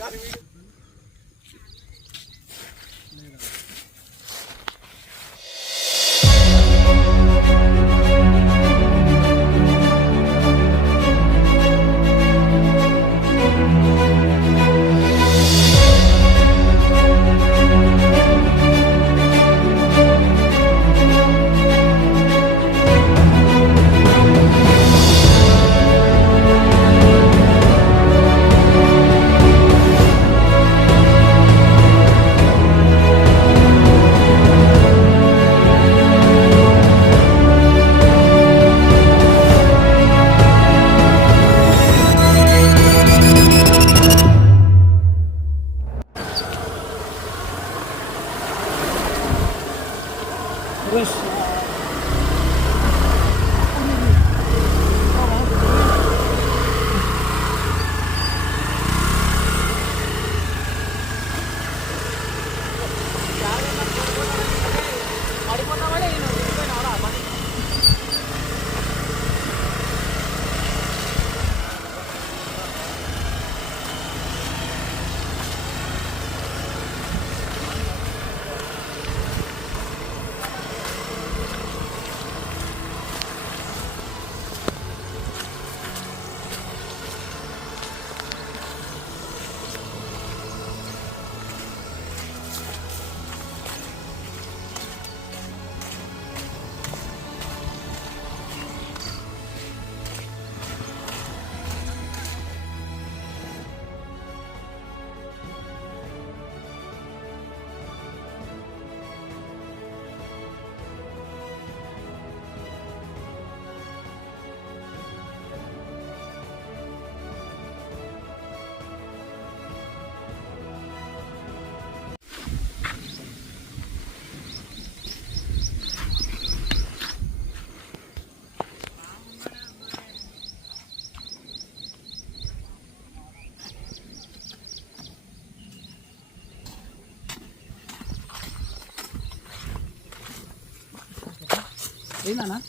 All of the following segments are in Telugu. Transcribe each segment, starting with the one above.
Yeah. 给奶奶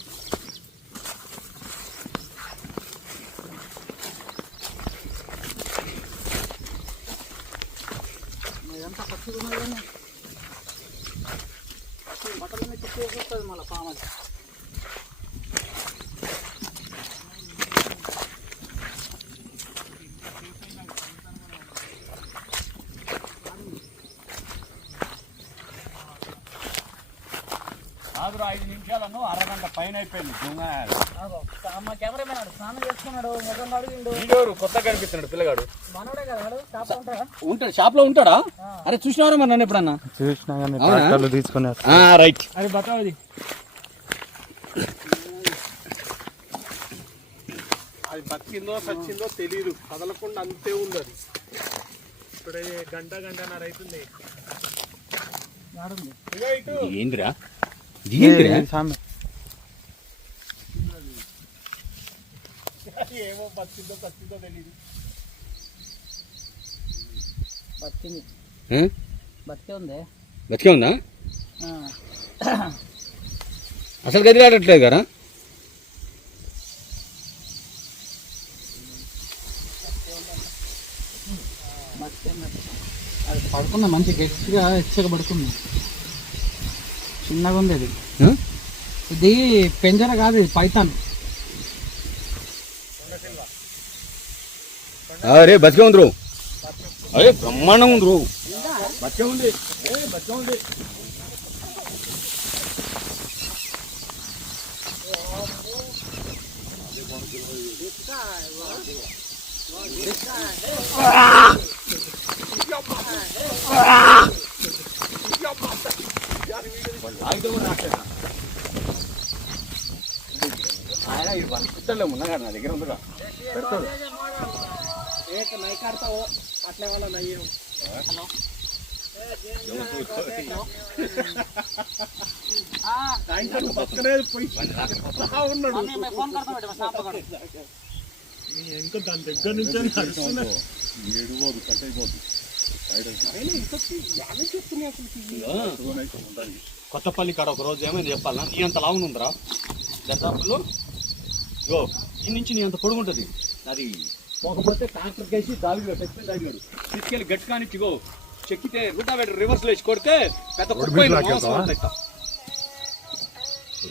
కాదురా ఐదు నిమిషాలను అరగంట పైన అయిపోయింది దొంగ. మా కెమెరామెన్ ఆడు స్నానం చేసుకున్నాడు ముఖం అడిగిండు కొత్తగా కనిపిస్తున్నాడు పిల్లగాడు. మనోడే కదా షాప్ ఉంటాడా? ఉంటాడు షాప్లో ఉంటాడా? అరే చూసినారా మరి నన్ను ఎప్పుడన్నా? చూసినా కానీ? ట్రాక్టర్లు తీసుకుని రైట్. అది బతావది. అది బతికిందో సచ్చిందో తెలియదు కదలకుండా అంతే ఉంది అది ఇప్పుడే గంట గంటన్నర అవుతుంది. ఆడుంది ఏమో బతికిందో సచ్చిందో తెలియదు బతికింది? బతికే ఉంది. బతికే ఉందా? ఆ. అసలు గది రావట్లేదు కదా? పడుకున్నా మంచి గట్టిగా ఇచ్చక పడుకుంది. చిన్నగా ఉంది అది ఆ? ఇది పెంజర కాదు ఇది పైతాన్. అరే బతికే ఉంది రో అరే బ్రహ్మాండం ఉంది రో బతికే ఉంది. ఏ, బతికే ఉంది. ఆయన ఇటు పంపిస్తాడు ఉన్నా కదా నా దగ్గర ఉందిరా పెడతాడు. అట్లే వాళ్ళ నయ్యం పక్కనే పోయి. ఉన్నాడు ఇంకా దాని దగ్గర నుంచి నడుస్తున్నాడు కట్ అయిపోదు కొత్తపల్లి కాడ ఒక రోజు ఏమైంది చెప్పాలా నీ అంత లావును ఉందిరా. దశాపుల్లో ఇగో ఈ నుంచి నీ అంత పొడుగుంటుంది. అది పోకపోతే ట్రాక్టర్ కేసి దావిగాడు పెద్ద దావిగాడు తీసుకెళ్ళి గట్టి కానిచ్చి ఇగో చెక్కితే రూటావేటర్ రివర్స్ లేచి కొడితే పెద్ద రోడ్డు మీద లాక్కెళ్తావా?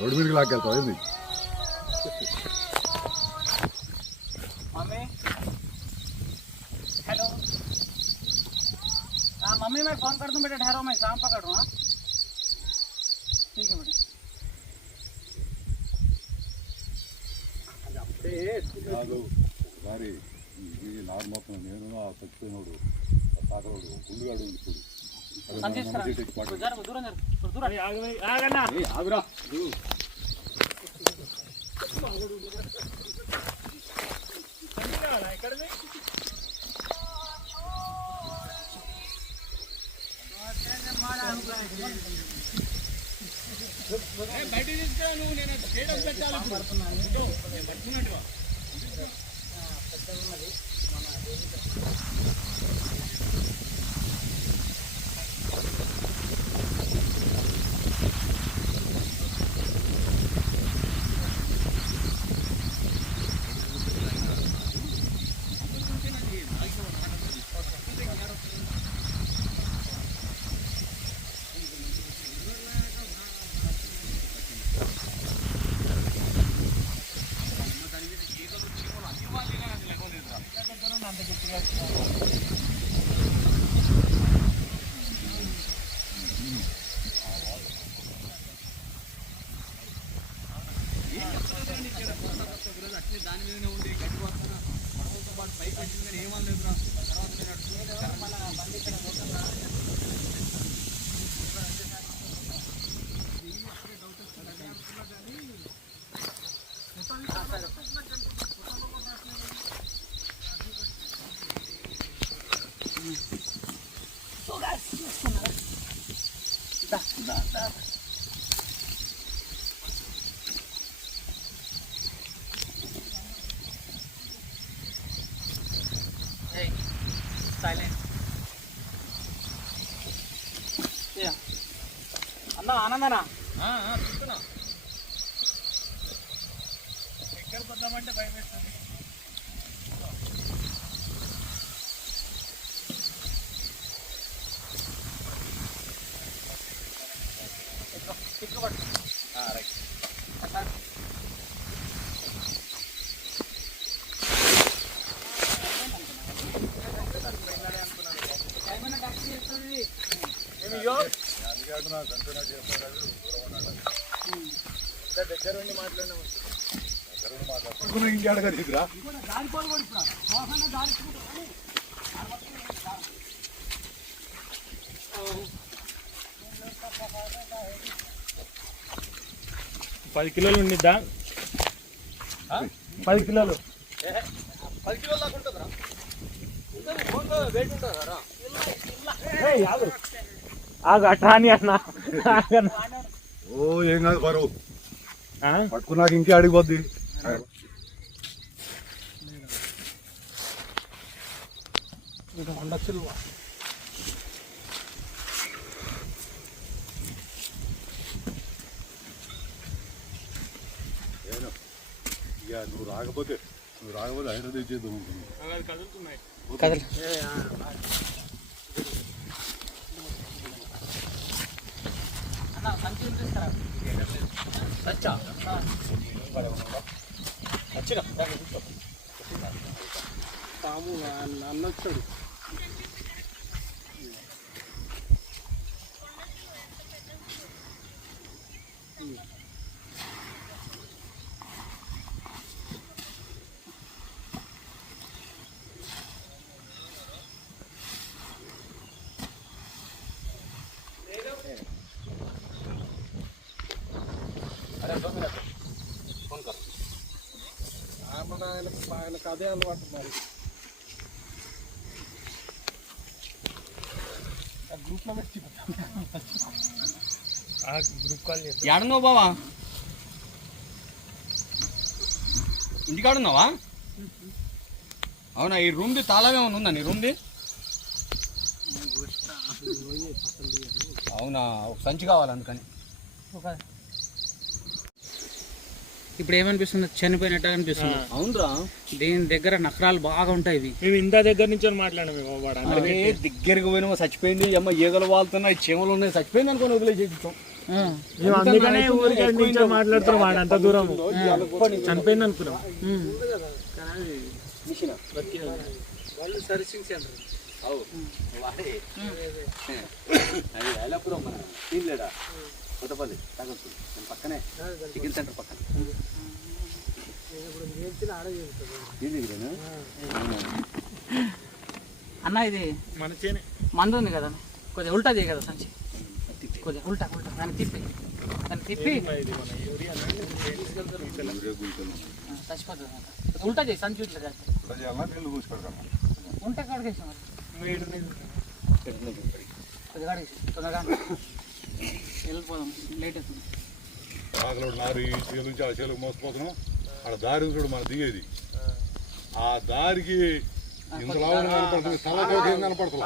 రోడ్డు మీదకి లాక్కెళ్తావు शामी मैं फ़ोन कर दूँ बेटा ठहरो मैं शाम पकड़ रहा हूँ ठीक है बेटा ಅದು ದಾರಿ ಈ ನಾರ್ಮಪ್ಪ ನೀರು ಆ ತಕ್ಷಣ ನೋಡು ಸಾಕೋಡು ಹುಲ್ಲಿಗಾಡು ಅಂದ್ಕೊಡು ಆಗಣ್ಣ ಆಗಣ್ಣ బయటికి నువ్వు నేను గేట్ అంతా పెట్టాలి ఇప్పుడు. నేను దాని మీదనే ఉండి గట్టి పడవలతో పాటు పైకి వచ్చింది కానీ ఏమనలేదురా తర్వాత నేను అటు చూస్తే కానీ అన్న ఆనందనా ఆ, ఆ, చూస్తున్నా. దగ్గర పోదామంటే భయం వేస్తుంది చేస్తారు. దగ్గర ఉండి మాట్లాడినాము దగ్గర ఉండి? పది కిలోలు ఉండిద్దా పది కిలోలు పది కిలోల దాకా ఉంటుంది, వెయిట్ ఉంటుందా ఆగు అట్లా అని అన్న. ఆగన్న. ఓ ఏం కాదు బరువు ఆ? పట్టుకున్నాక ఇంకే అడిగిపోద్ది ఏను. ఇక నువ్వు రాకపోతే నువ్వు రాకపోతే హైదరాబాద్ ఇచ్చేద్దాం అనుకున్నాను కదులుతున్నాయి. కదలు అన్న సంచి తీసుకురా సచ్చా వచ్చిన తాము అన్న- అన్న వచ్చాడు ఆ, మన ఆయన ఆయనకు అదే అలవాటు మరి గ్రూప్లో పెట్టి గ్రూప్ కాల్ బావా? ఇంటికాడున్నావా? అవునా ఈ రూమ్ది తాళం ఏమైనా ఉందా నీ రూమ్ది? అవునా ఒక సంచి కావాలి అందుకని? ఓకే ఇప్పుడు ఏమనిపిస్తుంది? చనిపోయినట్టు అనిపిస్తుంది? అవునరా. దీని దగ్గర నఖరాలు బాగా ఉంటాయి ఇవి. మేము ఇంత దగ్గర నుంచి మాట్లాడాము దగ్గరికి పోయినా చచ్చిపోయింది. అమ్మ ఈగలు వాళ్తున్నాయి చీమలు ఉన్నాయి. చచ్చిపోయింది అనుకుని వదిలేసేసాం ఆ, మేము అందుకనే ఊరికి నుంచి మాట్లాడుతున్నాం వాడు అంత దూరం చనిపోయింది అనుకున్నాం. వాళ్ళు సర్వీసింగ్ సెంటర్ అవు. అది మన. కొత్తపల్లి దాని పక్కనే చికెన్ సెంటర్ పక్కన? అన్న ఇది మందు ఉంది కదా. కొద్దిగా ఉల్టా చేయ కదా సంచి. కొద్దిగా ఉల్టా ఉల్టా. దాన్ని తిప్పి. దాన్ని తిప్పి. చచ్చిపోతుంది ఉల్టా చేయి సంచి పెడతాను. ఉంటే కడిగేసి మరి. కొద్దిగా కడిగేసి తొందరగా వెళ్ళిపోదాం. లేట్ అవుతుంది. ఆకలోడు నారు ఈ చేలు నుంచి ఆ చేలకు మోసపోతున్నాం ఆడ దారి చూడు మన దిగేది. ఆ దారికి ఇంత లాభం కనపడుతుంది ఏం కనపడుతుంది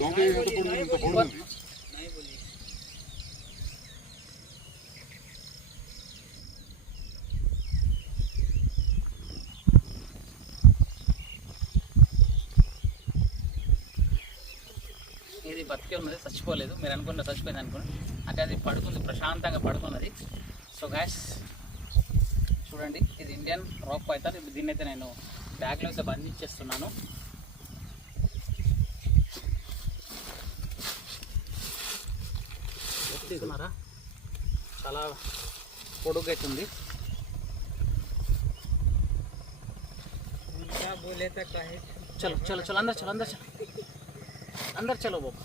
దొంగ ఇంత బతికే ఉన్నది చచ్చిపోలేదు. మీరు అనుకున్న చచ్చిపోయింది అనుకోండి. అంటే అది పడుకుంది ప్రశాంతంగా పడుకున్నది. సో గ్యాస్ చూడండి ఇది ఇండియన్ రాక్ పైతాన్ ఇప్పుడు దీన్ని అయితే నేను బ్యాగ్లో అయితే బంధించేస్తున్నాను చూస్తున్నారా? చాలా పొడుగు అవుతుంది చలో చలో చలో అందరు చలో అందరు చలో. అందరు చలో బాబు.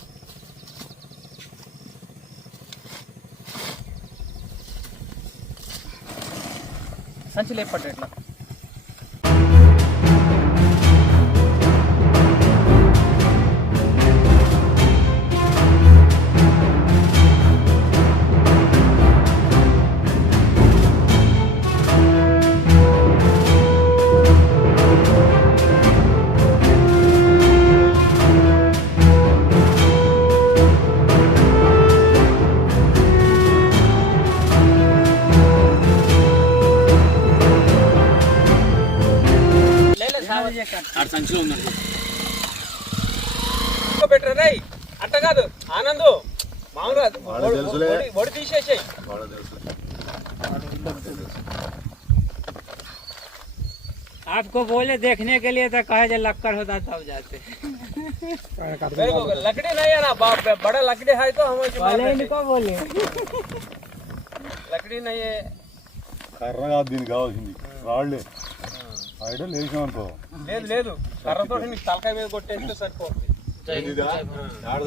సంచి లేపట్టు ఇట్లా आपको बोले देखने के लिए तो कहे जो लक्कर होता तब जाते मेरे को लकड़ी नहीं है ना बा- बड़ा लकड़ी है तो हम ऐसे मार पहले देते। इनको बोले लकड़ी नहीं है కర్ర కాదు దీనికి కావాల్సింది రాళ్ళే ఐడల్ వేసామనుకో లేదు లేదు కర్రతో నీకు తలకాయ మీద కొట్టేస్తే సరిపోతుంది ఇదా? ఆడద